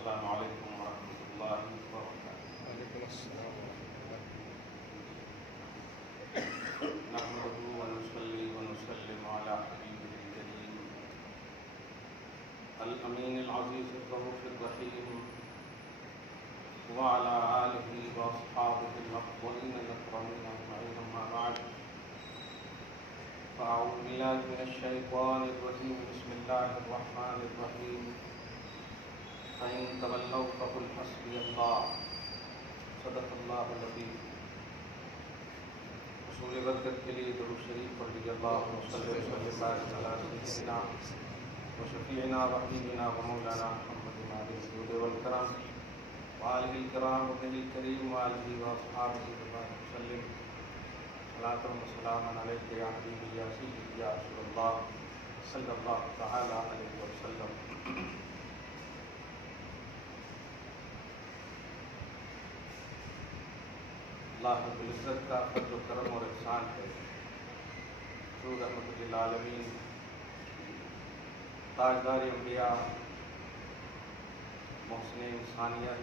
السلام علیکم ورحمۃ اللہ وبرکاتہ۔ وعلیکم السلام ورحمۃ نحمده ونصلي ونسلم على حبيبه الكريم الأمين العزيز الرؤوف الرحيم وعلى آله وأصحابه الأفضلين الأكرمين أجمعين، أما بعد فأعوذ بالله من الشيطان الرجيم، بسم الله الرحمن الرحيم، فإن تولوا فقل حسبي الله، صدق الله العظيم۔ رسول برکت کے لیے درود شریف پڑھ لیجیے۔ اللہم صلی وسلم علی سیدنا وشفیعنا وحبیبنا ومولانا محمد الصدیق والکرام وآلہ الکرام وابنہ الکریم وآلہ واصحابہ وسلم، صلاۃ و سلام علیک یا حبیبی یا سیدی یا رسول اللہ صلی اللہ تعالی علیہ وسلم۔ اللہ رب العزت کا فضل و کرم اور احسان ہے، حضور رحمۃ للعالمین، تاجدار انبیاء، محسن انسانیت،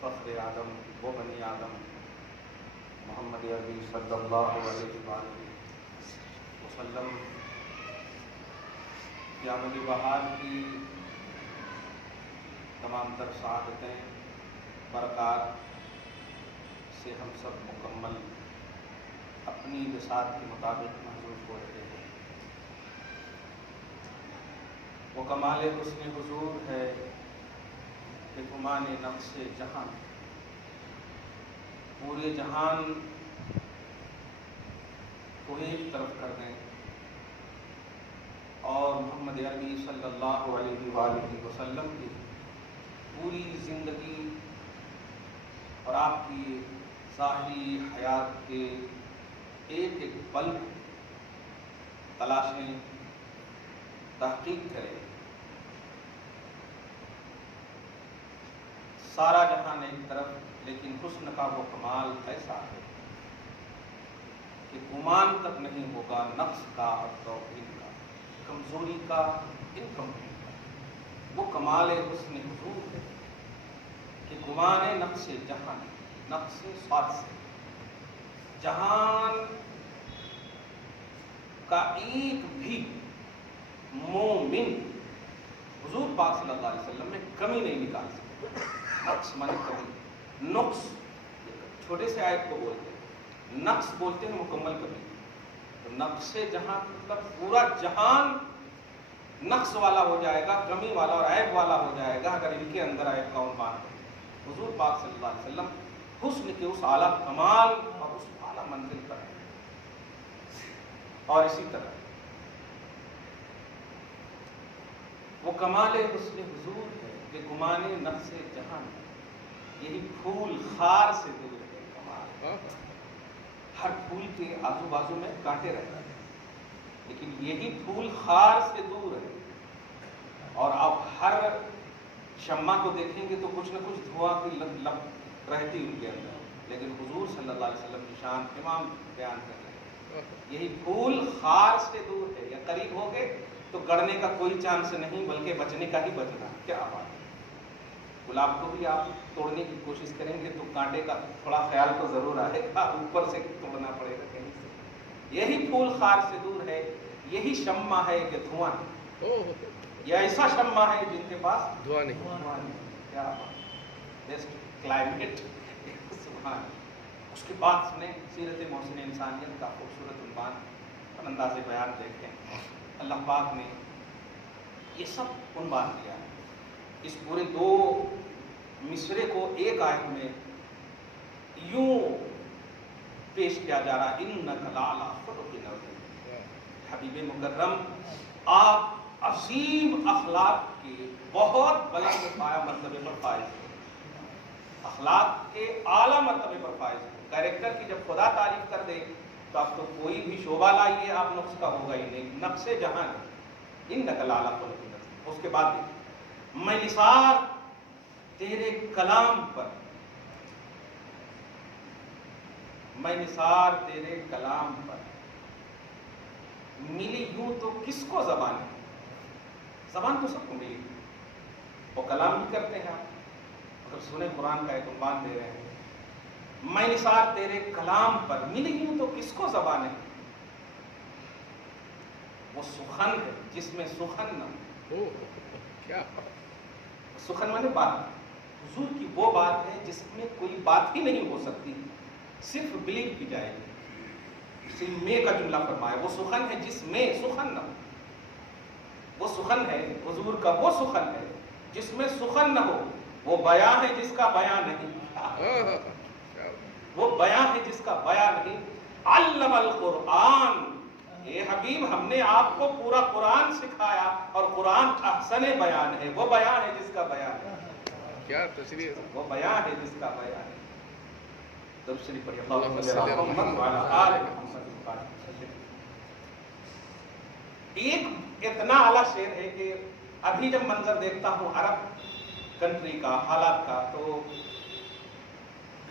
فخر آدم و بنی آدم، محمد عربی صلی اللہ علیہ وآلہ وسلم کی آمد بہار کی تمام تر سعادتیں، برکات سے ہم سب مکمل اپنی بساط کے مطابق محظوظ ہو رہے ہیں۔ وہ کمال حسن حضور ہے کہ گمان نقش جہاں، پورے جہان کو ایک طرف کر دیں اور محمد عربی صلی اللہ علیہ وآلہ وسلم کی پوری زندگی اور آپ کی ظاہری حیات کے ایک ایک پل تلاشیں، تحقیق کریں۔ سارا جہان ایک طرف، لیکن حسن کا وہ کمال ایسا ہے کہ گمان تک نہیں ہوگا نقص کا اور توہین کا، کمزوری کا، انکمپلیٹ کا۔ وہ کمال حسن حضور ہے کہ گمان نقص جہان، نقص صاد سے جہان کا ایک بھی مومن حضور پاک صلی اللہ علیہ وسلم میں کمی نہیں نکال سکتا۔ نقص مانے کمی، نقص چھوٹے سے آیت کو بولتے ہیں، نقص بولتے ہیں مکمل کمی۔ تو نقص جہاں مطلب پورا جہان نقص والا ہو جائے گا، کمی والا اور عیب والا ہو جائے گا اگر ان کے اندر عیب کا عنوان ہو۔ حضور پاک صلی اللہ علیہ وسلم حسن کے اس اعلیٰ کمال اور اس اعلیٰ منزل پر ہے۔ اور اسی طرح وہ کمال حسن حضور ہے کہ گمان نقص جہان، یہی پھول خار سے دور ہے کمال۔ ہر پھول کے آزو بازو میں کانٹے رہتا ہے، لیکن یہی پھول خار سے دور ہے۔ اور آپ ہر شمع کو دیکھیں گے تو کچھ نہ کچھ دھواں کی لب رہتی ان کے اندر، لیکن حضور صلی اللہ علیہ وسلم کی شان امام بیان کر رہے ہیں، یہی پھول خار سے دور ہے، یا قریب ہو گئے تو گڑنے کا کوئی چانس نہیں بلکہ بچنے کا ہی بچنا۔ کیا بات ہے! گلاب کو بھی آپ توڑنے کی کوشش کریں گے تو کانٹے کا تھوڑا خیال تو ضرور آئے گا، اوپر سے توڑنا پڑے گا کہیں سے۔ یہی پھول خار سے دور ہے، یہی شمع ہے کہ دھواں نہیں، یہ ایسا شمع ہے جن کے پاس دعا نہیں۔ کیا بات! بیسٹ کلائمیٹ، سبحان۔ اس کے بعد سنیں سیرت محسن انسانیت کا خوبصورت عنوان اور انداز بیان دیکھیں۔ اللہ پاک نے یہ سب عنوان دیا ہے، اس پورے دو مصرے کو ایک آیت میں یوں پیش کیا جا رہا، انک لعلی خلق عظیم۔ حبیب مکرم آپ عظیم اخلاق کے بہت بلند پایہ مرتبے پر فائز ہیں، اخلاق کے اعلیٰ مرتبے پر فائز ہیں۔ کیریکٹر کی جب خدا تعریف کر دے تو آپ تو کوئی بھی شعبہ لائیے آپ نقص کا ہوگا ہی نہیں، نقص جہان ہے۔ انک لعلی خلق عظیم۔ اس کے بعد میں نثار تیرے کلام پر، میں نثار تیرے کلام پر، ملی یوں تو کس کو زبان ہے؟ زبان تو سب کو ملی، وہ کلام بھی کرتے ہیں آپ، اگر سنیں قرآن کا ایک عنوان دے رہے ہیں، میں نثار تیرے کلام پر ملی ہوں تو کس کو زبان ہے، وہ سخن ہے جس میں سخن نہ ہو۔ کیا سخن مانے بات، حضور کی وہ بات ہے جس میں کوئی بات ہی نہیں ہو سکتی، صرف بلیو کی جائے گی، صرف میں کا جملہ فرمایا، وہ سخن ہے جس میں سخن نہ ہو۔ وہ سخن ہے حضور کا، وہ سخن ہے جس میں سخن نہ ہو، وہ بیان ہے جس کا بیان نہیں، وہ بیان ہے جس کا بیان نہیں۔ علم القرآن، اے حبیب ہم نے آپ کو پورا قرآن سکھایا، اور قرآن احسن بیان ہے، وہ بیان ہے جس کا بیان ہے، کیا تشریح ہے؟ وہ بیان ہے جس کا بیان ہے۔ درود شریف پڑھیے، اللہم صلی علی محمد وعلی آل محمد۔ ایک اتنا اعلیٰ شعر ہے کہ ابھی جب منظر دیکھتا ہوں عرب کنٹری کا، حالات کا، تو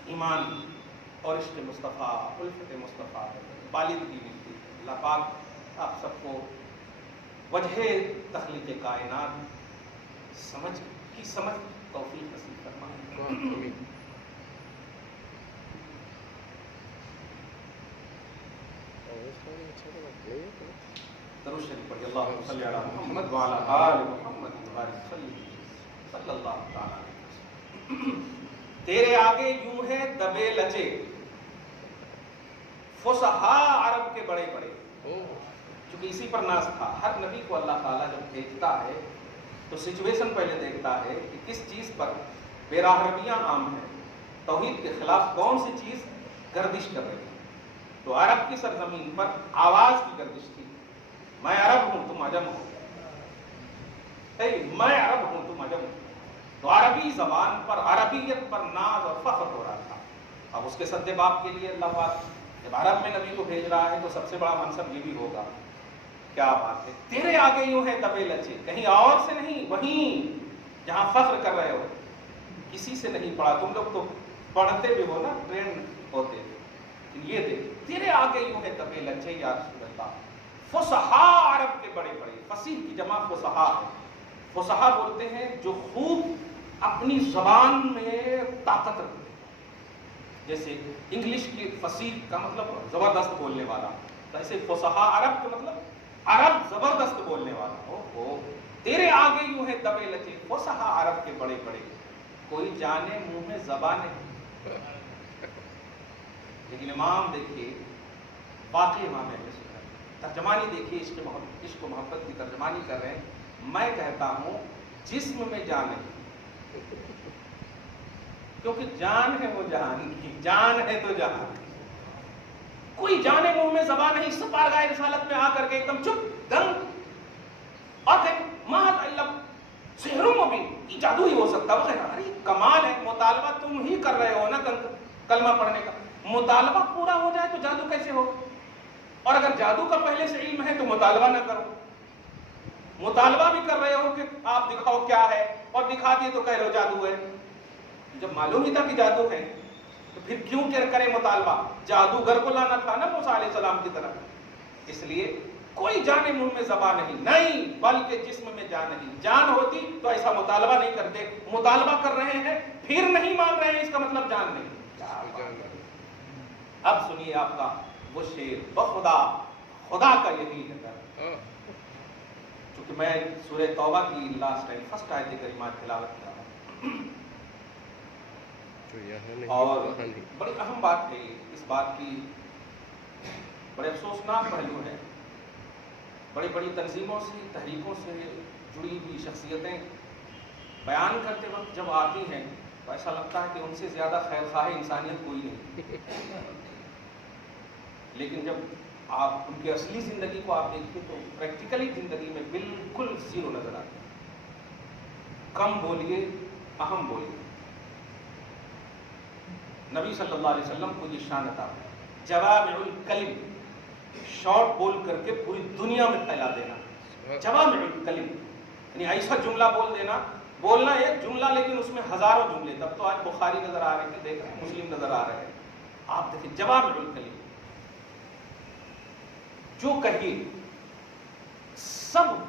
ایمان اور عشق مصطفیٰ، الفت مصطفیٰ، بالندگی ملتی ہے۔ اللہ پاک آپ سب کو وجہ تخلیق کائنات سمجھ توفیق نصیب فرمائے۔ درود شریف پڑھیے، اللہم صلی علی محمد وعلی آل محمد وبارک صلی اللہ تعالی علیہ وسلم۔ تیرے آگے یوں ہے دبے لچے، فصحاء عرب کے بڑے بڑے۔ چونکہ اسی پر ناز تھا، ہر نبی کو اللہ تعالیٰ جب بھیجتا ہے تو سچویشن پہلے دیکھتا ہے کہ کس چیز پر بے راہ رویاں عام ہیں، توحید کے خلاف کون سی چیز گردش کر رہی ہے۔ تو عرب کی سرزمین پر آواز کی گردش تھی، میں عرب ہوں تم عجم ہو، میں عرب ہوں تم عجم ہو۔ تو عربی زبان پر، عربیت پر ناز اور فخر ہو رہا تھا۔ اب اس کے سد باب کے لیے اللہ پاک جب عرب میں نبی کو بھیج رہا ہے تو سب سے بڑا منصب یہ بھی ہوگا۔ کیا بات ہے، تیرے آگے یوں ہے دبے لچے، کہیں اور سے نہیں، وہیں جہاں فخر کر رہے ہو، کسی سے نہیں پڑھا۔ تم لوگ تو پڑھتے بھی ہو نا، ٹرین ہوتے تھے، یہ دیکھ تیرے آگے یوں ہے دبے لچے یا رسول اللہ۔ فصحاء عرب کے بڑے بڑے، فصیح کی جمع فصحاء ہے۔ فصحاء بولتے ہیں جو خوب اپنی زبان میں طاقت رکھتے ہیں، جیسے انگلش کی فصیح کا مطلب زبردست بولنے والا، تو ایسے فصحاء عرب کا مطلب عرب زبردست بولنے والا ہو۔ تیرے آگے یوں ہے دبے لچے، فصحاء عرب کے بڑے بڑے، کوئی جانے منہ میں زبان نہیں۔ لیکن امام دیکھیے، واقعی امام اہل سنت، ترجمانی دیکھیے، عشق و محبت کی ترجمانی کر رہے ہیں۔ میں کہتا ہوں جسم میں جان نہیں، کیونکہ جان ہے وہ جہان کی، جان ہے تو جہان کی۔ کوئی جانے منہ میں زبان نہیں، سب بارگاہ رسالت میں آ کر کے ایک دم چپ دنگ اور کہ ماذ علم سحر مبین، یہ جادو ہی ہو سکتا ہے۔ وہ کہنا ارے کمال ہے، مطالبہ تم ہی کر رہے ہو نا کلمہ پڑھنے کا، مطالبہ پورا ہو جائے تو جادو کیسے ہو؟ اور اگر جادو کا پہلے سے علم ہے تو مطالبہ نہ کرو، مطالبہ بھی کر رہے ہو کہ آپ دکھاؤ کیا ہے، اور دکھا دیے تو کہہ رہے ہو جادو ہے۔ جب معلوم ہی تھا کہ جادو ہے تو پھر کیوں کرے مطالبہ؟ جادوگر کو لانا تھا نا موسیٰ علیہ السلام کی طرف۔ اس لیے کوئی جانے منہ میں زبان نہیں، بلکہ جسم میں جان نہیں۔ جان ہوتی تو ایسا مطالبہ نہیں کرتے، مطالبہ کر رہے ہیں پھر نہیں مان رہے ہیں، اس کا مطلب جان نہیں۔ اب سنیے آپ کا وہ شعر، بخدا خدا کا یہی ہے در۔ چونکہ میں سورہ توبہ کی لاسٹ ٹائم فرسٹ آیت کریمات تلاوت کر رہا ہوں، اور بڑی اہم بات ہے اس بات کی، بڑے افسوسناک پہلو ہے۔ بڑی بڑی تنظیموں سے، تحریکوں سے جڑی ہوئی شخصیتیں بیان کرتے وقت جب آتی ہیں تو ایسا لگتا ہے کہ ان سے زیادہ خیر خواہ انسانیت کوئی نہیں۔ لیکن جب آپ ان کی اصلی زندگی کو آپ دیکھیں تو پریکٹیکلی زندگی میں بالکل زیرو نظر آتے ہیں۔ کم بولیے، اہم بولیے۔ نبی صلی اللہ علیہ وسلم کو یہ شان عطا ہے، جوامع الکلم، شارٹ بول کر کے پوری دنیا میں پھیلا دینا۔ جوامع الکلم یعنی ایسا جملہ بول دینا، بولنا ایک جملہ لیکن اس میں ہزاروں جملے۔ تب تو آج بخاری نظر آ رہے تھے، دیکھ رہے ہیں مسلم نظر آ رہے ہیں، آپ دیکھیں جوامع الکلم، جو کہیے سب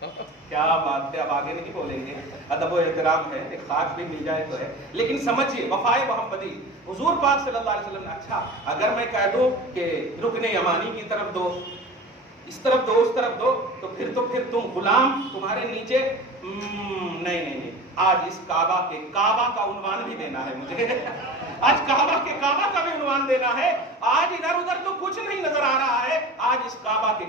کیا بات ہے، اب آگے نہیں بولیں گے، ادب و احترام ہے، ایک خاک بھی مل جائے تو ہے، لیکن سمجھیے وفائے محمدی حضور پاک صلی اللہ علیہ وسلم نے، اچھا اگر میں کہہ دوں کہ رکن یمانی کی طرف دو، اس طرف دو، اس طرف دو، تو پھر تم غلام، تمہارے نیچے نہیں، آج اس کعبہ کا عنوان بھی دینا ہے مجھے، آج کعبہ کا بھی عنوان دینا ہے، آج ادھر ادھر تو کچھ نہیں نظر آ رہا ہے، آج اس کعبہ کی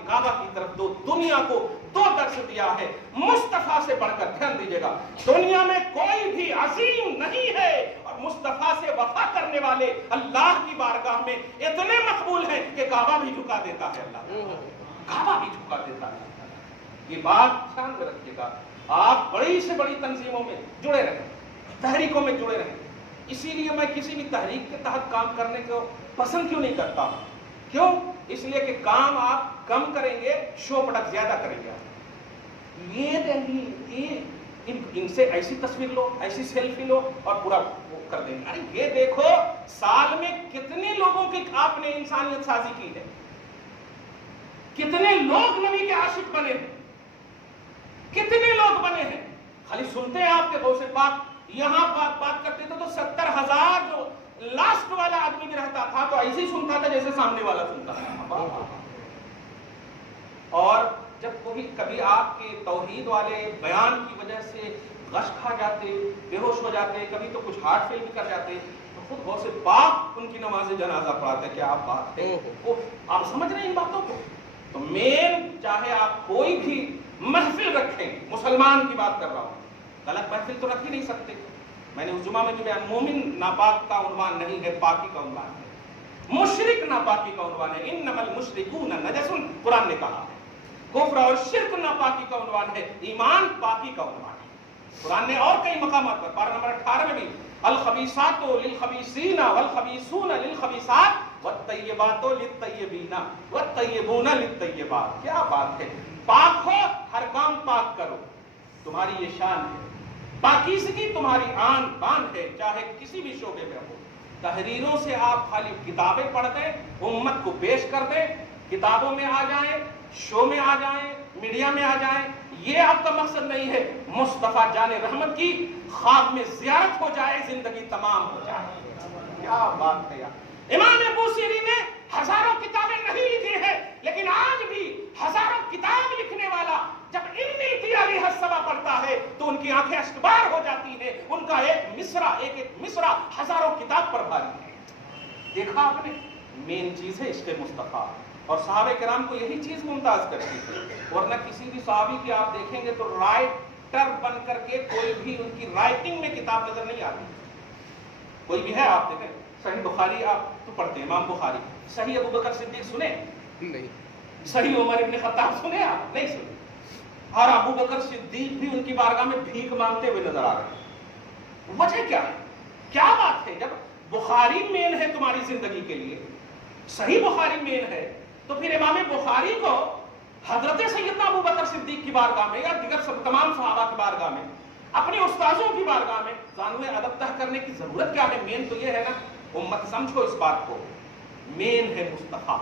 طرف دو، دنیا کو دو درس دیا ہے، مصطفیٰ سے بڑھ کر، دھیان دیجیے گا، دنیا میں کوئی بھی عظیم نہیں ہے، اور مصطفیٰ سے وفا کرنے والے اللہ کی بارگاہ میں اتنے مقبول ہیں کہ کعبہ بھی جھکا دیتا ہے اللہ، کعبہ بھی جھکا دیتا ہے، یہ بات دھیان میں رکھیے گا، آپ بڑی سے بڑی تنظیموں میں جڑے رہیں، تحریکوں میں جڑے رہیں، اسی لیے میں کسی بھی تحریک کے تحت کام کرنے کو پسند کیوں نہیں کرتا، کیوں؟ اس لیے کہ کام آپ کم کریں گے، شو پڑک زیادہ کریں گے، ان سے ایسی تصویر لو، ایسی سیلفی لو اور پورا کر دیں گے، ارے یہ دیکھو سال میں کتنے لوگوں کی آپ نے انسانیت سازی کی ہے، کتنے لوگ نبی کے عاشق بنے ہیں، کتنے لوگ بنے ہیں، خالی سنتے ہیں آپ کے غوث پاک یہاں بات کرتے تھے تو 70,000 جو لاسٹ والا آدمی بھی رہتا تھا تو ایسے ہی سنتا تھا جیسے سامنے والا سنتا تھا، اور جب کبھی آپ کے توحید والے بیان کی وجہ سے غش کھا جاتے، بے ہوش ہو جاتے، کبھی تو کچھ ہارٹ فیل بھی کر جاتے، تو خود غوث پاک ان کی نماز جنازہ پڑھاتے، کیا آپ بات ہے، آپ سمجھ رہے ہیں ان باتوں کو؟ تو مین چاہے آپ کوئی بھی محفل رکھیں، مسلمان کی بات کر رہا ہوں، غلط محفل تو رکھ ہی نہیں سکتے، میں نے اس جمعہ میں بھی بیان، مومن ناپاک کا عنوان نہیں ہے، پاکی کا عنوان ہے، مشرک ناپاکی کا عنوان ہے، انما المشرکون نجس، قرآن نے کہا ہے، کفر اور شرک ناپاکی کا عنوان ہے، ایمان پاکی کا عنوان ہے، قرآن نے اور کئی مقامات پر، پارہ نمبر 18 میں بھی، الخبیثات للخبیثین والخبیثون للخبیثات والطیبات للطیبین والطیبون للطیبات، کیا بات ہے، پاک ہو، ہر کام پاک کرو، تمہاری یہ شان ہے، پاکیزگی تمہاری آن بان ہے، چاہے کسی بھی شعبے میں ہو، تحریروں سے آپ خالی کتابیں پڑھ دیں، امت کو پیش کر دیں، کتابوں میں آ جائیں، شو میں آ جائیں، میڈیا میں آ جائیں، یہ آپ کا مقصد نہیں ہے، مصطفیٰ جان رحمت کی خواب میں زیارت ہو جائے، زندگی تمام ہو جائے، کیا بات ہے یار، امام ابو سیرین نے ہزاروں کتابیں نہیں لکھی ہیں، لیکن آج بھی ہزاروں کتاب لکھنے والا جب پڑھتا ہے تو ان کی آنکھیں اشکبار ہو جاتی ہیں، ان کا ایک مصرع ہزاروں کتاب پر بھاری ہے، دیکھا آپ نے، مین چیز ہے عشق مصطفیٰ، اور صحابہ کرام کو یہی چیز ممتاز کرتی تھی، ورنہ کسی بھی صحابی کی آپ دیکھیں گے تو رائٹر بن کر کے کوئی بھی ان کی رائٹنگ میں کتاب نظر نہیں آتی، کوئی بھی ہے آپ دیکھیں، صحیح بخاری آپ تو پڑھتے ہیں، امام بخاری، صحیح ابو بکر صدیق سنے نہیں، صحیح عمر ابن خطاب سنے آپ نہیں سنے، اور ابو بکر صدیق بھی ان کی بارگاہ میں بھیک مانگتے ہوئے نظر آ رہے ہیں، وجہ کیا ہے، کیا بات ہے، جب بخاری مین ہے تمہاری زندگی کے لیے، صحیح بخاری مین ہے، تو پھر امام بخاری کو حضرت سیدنا ابو بکر صدیق کی بارگاہ میں یا دیگر تمام صحابہ کی بارگاہ میں، اپنے استاذوں کی بارگاہ میں زانوے ادب تہ کرنے کی ضرورت کیا ہے، مین تو یہ ہے نا، امت سمجھو اس بات کو، مین ہے مصطفیٰ،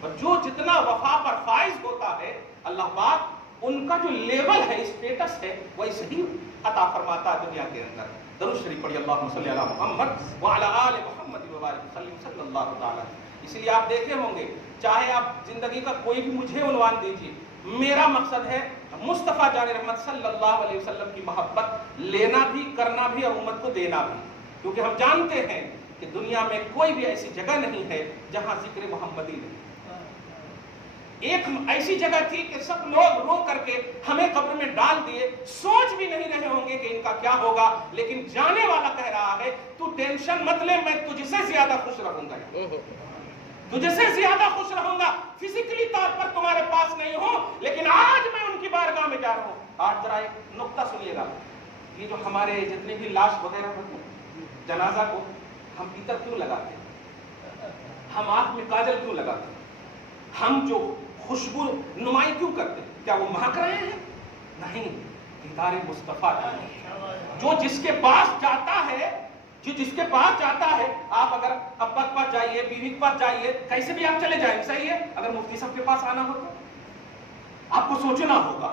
اور جو جتنا وفا پر فائز ہوتا ہے اللہ پاک ان کا جو لیول ہے، اسٹیٹس ہے، وہ اسے ہی عطا فرماتا ہے دنیا کے اندر، درود شریف پڑھی اللہم صلی علی محمد وعلی آل محمد وبارک وسلم صلی اللہ تعالی، اسی لیے آپ دیکھے ہوں گے، چاہے آپ زندگی کا کوئی بھی مجھے عنوان دیجیے، میرا مقصد ہے مصطفیٰ جان رحمت صلی اللہ علیہ وسلم کی محبت لینا بھی، کرنا بھی اور امت کو دینا بھی، کیونکہ ہم جانتے ہیں کہ دنیا میں کوئی بھی ایسی جگہ نہیں ہے جہاں ذکر محمدی نہیں، ایک ایسی جگہ تھی کہ سب لوگ رو کر کے ہمیں قبر میں ڈال دیے، سوچ بھی نہیں رہے ہوں گے کہ ان کا کیا ہوگا، لیکن جانے والا کہہ رہا ہے تو ٹینشن مت لے، میں تجھ سے زیادہ خوش رہوں گا، تجھ سے زیادہ خوش رہوں گا، فزیکلی طور پر تمہارے پاس نہیں ہوں، لیکن آج میں ان کی بارگاہ میں جا رہا ہوں۔ آج ذرا ایک نقطہ سنیے گا، یہ جو ہمارے جتنے بھی لاش وغیرہ ہوتے ہیں، جنازہ کو ہم عطر کیوں لگاتے ہیں، ہم آنکھ میں کاجل کیوں لگاتے ہیں، ہم جو خوشبو نمائی کیوں کرتے ہیں، کیا وہ مہک رہے ہیں؟ نہیں، دیدار مصطفیٰ جو جس کے پاس جاتا ہے، جو جس کے پاس جاتا ہے، آپ اگر ابا کے پاس جائیے، بیوی کے پاس جائیے، کیسے بھی آپ چلے جائیں، صحیح ہے، اگر مفتی صاحب کے پاس آنا ہو تو آپ کو سوچنا ہوگا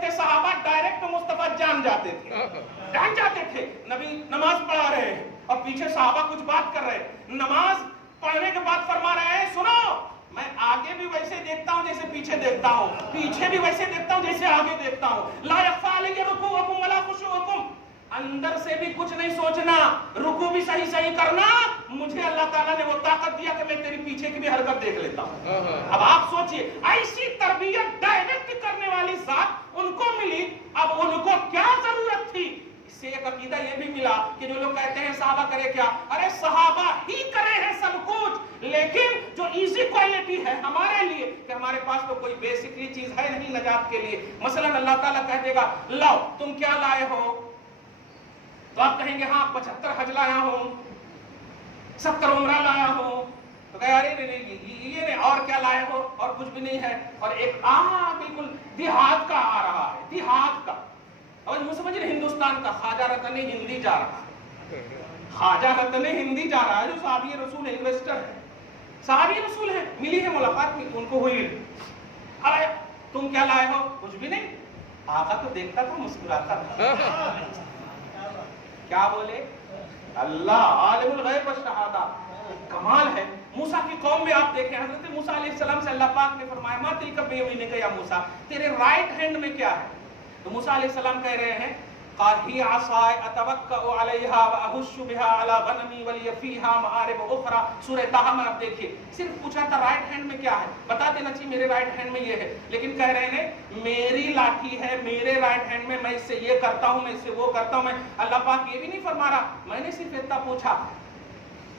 تھے صحابہ ڈائریکٹ مصطفیٰ جان جاتے تھے نبی نماز پڑھا رہے ہیں اور پیچھے صحابہ کچھ بات کر رہے ہیں، نماز پڑھنے کے بعد فرما رہے ہیں سنو میں آگے بھی ویسے دیکھتا ہوں جیسے پیچھے دیکھتا ہوں، پیچھے بھی ویسے دیکھتا ہوں جیسے آگے دیکھتا ہوں، لا یخفی علی رکوعکم ولا خشوعکم، اندر سے بھی کچھ نہیں سوچنا، رکوع بھی صحیح کرنا، مجھے اللہ تعالیٰ نے وہ طاقت دیا کہ میں تیری پیچھے کی بھی حرکت دیکھ لیتا ہوں۔ اب آپ سوچئے ایسی تربیت ڈائریکٹ کرنے والی ذات ان کو ملی، اب ان کو کیا ضرورت تھی؟ اس سے ایک عقیدہ یہ بھی ملا کہ جو لوگ کہتے ہیں صحابہ کرے کیا، ارے صحابہ ہی کرے ہیں سب کچھ، لیکن جو ایزی کوالٹی ہے ہمارے لیے کہ ہمارے پاس تو کوئی بیسکلی چیز ہے نہیں نجات کے لیے، مثلا اللہ تعالیٰ کہہ دے گا لاؤ تم کیا لائے ہو، تو آپ کہیں گے ہاں 75 حج لایا ہوں، 70 عمرہ لایا ہوں، تو کہے ارے یہ اور کیا لائے ہو، اور کچھ بھی نہیں ہے، اور ایک بالکل دیہات کا آ رہا ہے، دیہات کا، اور وہ سمجھ رہے ہندوستان کا خواجہ رتن ہندی جا رہا ہے، خواجہ رتن ہندی جا رہا ہے، جو صحابی رسول ہے، انویسٹر ہے، صحابی رسول ہے، ملی ہے ملاقات میں، ان کو ہوئی، ارے تم کیا لائے ہو، کچھ بھی نہیں، آقا تو دیکھتا تھا مسکراتا تھا، کیا بولے اللہ عالم الغیب والشہادہ، کمال ہے۔ موسیٰ کی قوم میں آپ دیکھیں حضرت موسیٰ علیہ السلام سے اللہ پاک نے فرمایا ما تلک بیمینک یا موسیٰ، تیرے رائٹ ہینڈ میں کیا ہے؟ تو موسیٰ علیہ السلام کہہ رہے ہیں قال ہی عصای اتوکأ علیہا واہش بہا علی غنمی ولی فیہا معارب اخرى، سورہ طٰہٰ میں آپ دیکھیے، صرف پوچھا تھا رائٹ ہینڈ میں کیا ہے، بتا دینا چاہیے میرے رائٹ ہینڈ میں یہ ہے، لیکن کہہ رہے ہیں میری لاٹھی ہے میرے رائٹ ہینڈ میں اس سے یہ کرتا ہوں، میں اس سے وہ کرتا ہوں، میں اللہ پاک یہ بھی نہیں فرما رہا میں نے صرف اتنا پوچھا،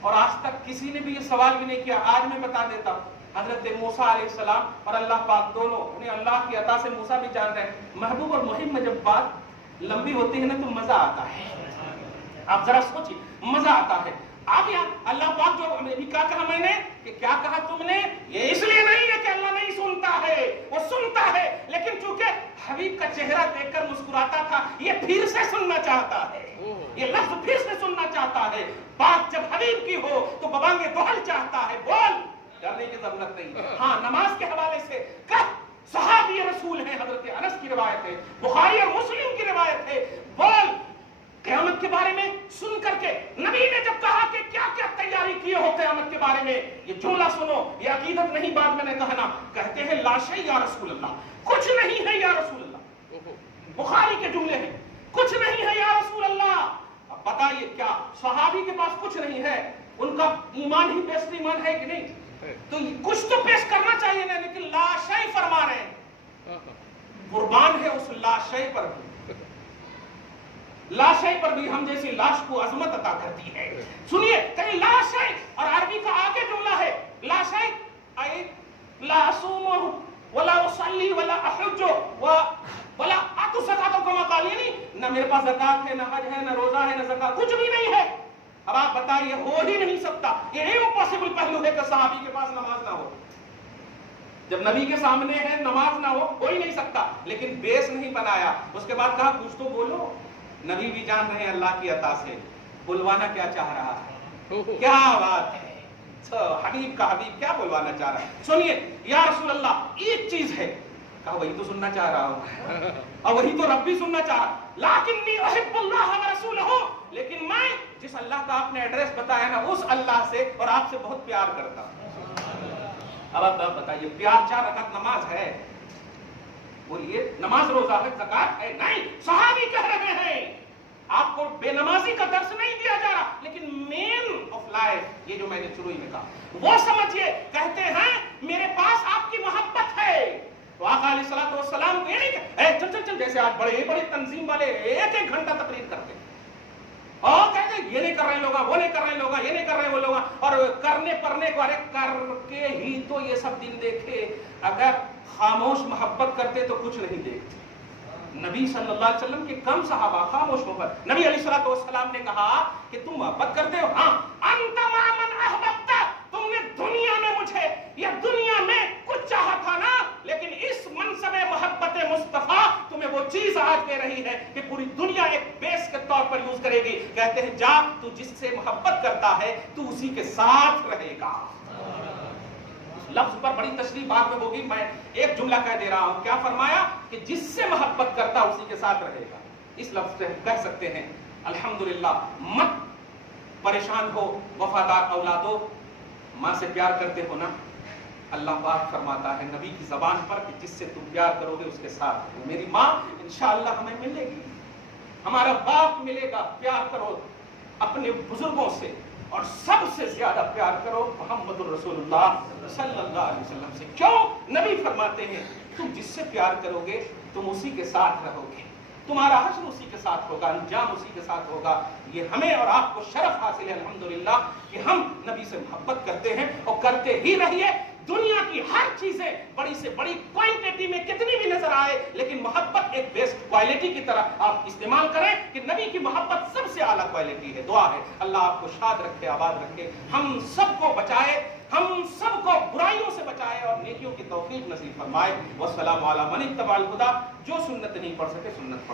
اور آج تک کسی نے بھی یہ سوال بھی نہیں کیا، آج میں بتا دیتا ہوں۔ حضرت موسیٰ علیہ السلام اور اللہ پاک دونوں انہیں اللہ کی عطا سے موسیٰ بھی جان رہے ہیں، محبوب اور مہم میں جب بات لمبی ہوتی ہے نا تو مزہ آتا ہے، آپ ذرا سوچیے مزہ آتا ہے۔ آپ یہاں اللہ پاک جو کیا کہا میں نے کہ کیا کہا تم نے، یہ اس لیے نہیں ہے کہ اللہ نہیں سنتا ہے، وہ سنتا ہے، لیکن چونکہ حبیب کا چہرہ دیکھ کر مسکراتا تھا، یہ پھر سے سننا چاہتا ہے، یہ لفظ پھر سے سننا چاہتا ہے۔ بات جب حبیب کی ہو تو ببانگ دہل چاہتا ہے، بول، ڈرنے کی ضرورت نہیں۔ ہاں نماز کے حوالے سے صحابی رسول ہیں، حضرت انس کی روایت ہے، بخاری اور مسلم کی روایت ہے، بول قیامت کے بارے میں سن کر کے نبی نے جب کہا کہ کیا کیا تیاری کیے ہو قیامت کے بارے میں، یہ جملہ سنو، یہ عقیدت نہیں بعد میں نے کہنا، کہتے ہیں لا شیء یا رسول اللہ، کچھ نہیں ہے یا رسول اللہ، بخاری کے جملے ہیں، کچھ نہیں ہے یا رسول اللہ۔ اب بتائیے کیا صحابی کے پاس کچھ نہیں ہے، ان کا ایمان ہی بیسٹ ایمان ہے کہ نہیں، تو کچھ تو پیش کرنا چاہیے نا، لیکن لا شیء فرما رہے ہیں، قربان ہے اس لا شیء پر بھی، لا شیء پر بھی ہم جیسی لاش کو عظمت عطا کرتی ہے۔ سنیے کہیں لا شیء، اور عربی کا آگے جملہ ہے لا شیء، اے لا اصوم ولا اصلی ولا احج ولا اتو زکات، کما قال، یعنی نہ میرے پاس زکات ہے، نہ حج ہے، نہ روزہ ہے، نہ زکات، کچھ بھی نہیں ہے۔ اب آپ بتائیے ہو ہی نہیں سکتا، یہ امپاسبل پہلو ہے کہ صحابی کے پاس نماز نہ ہو، جب نبی کے سامنے ہے نماز نہ ہو ہی نہیں سکتا، لیکن بیس نہیں بنایا، اس کے بعد کہا کچھ تو بولو، نبی بھی جان رہے ہیں اللہ کی عطا سے بلوانا کیا چاہ رہا ہے، کیا بات ہے، حبیب کا حبیب کیا بلوانا چاہ رہا ہے۔ سنیے یا رسول اللہ ایک چیز ہے، کہا وہی تو سننا چاہ رہا ہوں، اور وہی تو رب بھی سننا چاہ رہا، لیکنی احب اللہ ورسولہ، لیکن میں جس اللہ کا آپ نے ایڈریس بتایا نا اس اللہ سے اور آپ سے بہت پیار کرتا ہوں۔ اب آپ بتائیے پیار 4 رکعت نماز ہے، بولیے نماز روزہ ہے زکات ہے، نہیں، صحابی کہہ رہے ہیں آپ کو بے نمازی کا درس نہیں دیا جا رہا، لیکن مین آف لائف، یہ جو میں نے شروع میں کہا وہ سمجھیے، کہتے ہیں میرے پاس آپ کی محبت ہے، تو آقا علیہ السلام کو یہ نہیں کہ چل چل چل جیسے آج بڑے بڑی تنظیم والے 1 گھنٹہ تقریر کرتے ہیں اور کہتے ہیں یہ نہیں کر رہے لوگ، وہ نہیں کر رہے لوگ، یہ نہیں کر رہے وہ لوگ، اور کرنے پرنے کو، ارے کر کے ہی تو یہ سب دن دیکھے، اگر خاموش محبت کرتے تو کچھ نہیں دیکھتے۔ نبی صلی اللہ علیہ وسلم کے کم صحابہ خاموش محبت، نبی علیہ السلام نے کہا کہ تم محبت کرتے ہو، ہاں انت مع من احببت، تم نے دنیا میں مجھے یا دنیا میں کچھ چاہا تھا نا، لیکن اس منصب محبت مصطفیٰ تمہیں وہ چیز آج دے رہی ہے کہ پوری دنیا ایک بیس کے طور پر یوز کرے گی، کہتے ہیں جا تو جس سے محبت کرتا ہے تو اسی کے ساتھ رہے گا، لفظ پر بڑی تشریح بعد میں ہوگی، میں ایک جملہ کہہ دے رہا ہوں. کیا فرمایا کہ جس سے محبت کرتا اسی کے ساتھ رہے گا. اس لفظ سے ہم کہہ سکتے ہیں الحمدللہ مت پریشان ہو وفادار اولادو، ماں سے پیار کرتے ہو نا. اللہ پاک فرماتا ہے نبی کی زبان پر کہ جس سے تم پیار کرو گے اس کے ساتھ رہو. میری ماں انشاءاللہ ہمیں ملے گی، ہمارا باپ ملے گا. پیار کرو اپنے بزرگوں سے، اور سب سے زیادہ پیار کرو محمد الرسول اللہ صلی اللہ علیہ وسلم سے. کیوں؟ نبی فرماتے ہیں تم جس سے پیار کرو گے تم اسی کے ساتھ رہو گے، تمہارا حشر اسی کے ساتھ ہوگا، انجام اسی کے ساتھ ہوگا. یہ ہمیں اور آپ کو شرف حاصل ہے الحمدللہ کہ ہم نبی سے محبت کرتے ہیں، اور کرتے ہی رہیے. دنیا کی ہر چیزیں بڑی سے بڑی کوانٹٹی میں کتنی بھی نظر آئے، لیکن محبت ایک بیسٹ کوالٹی کی طرح آپ استعمال کریں کہ نبی کی محبت سب سے اعلیٰ کوالٹی ہے. دعا ہے اللہ آپ کو شاد رکھے، آباد رکھے، ہم سب کو بچائے، ہم سب کو برائیوں سے بچائے اور نیکیوں کی توفیق نصیب فرمائے. والسلام علی من اتبع الہدی. جو سنت نہیں پڑھ سکے سنت پڑھ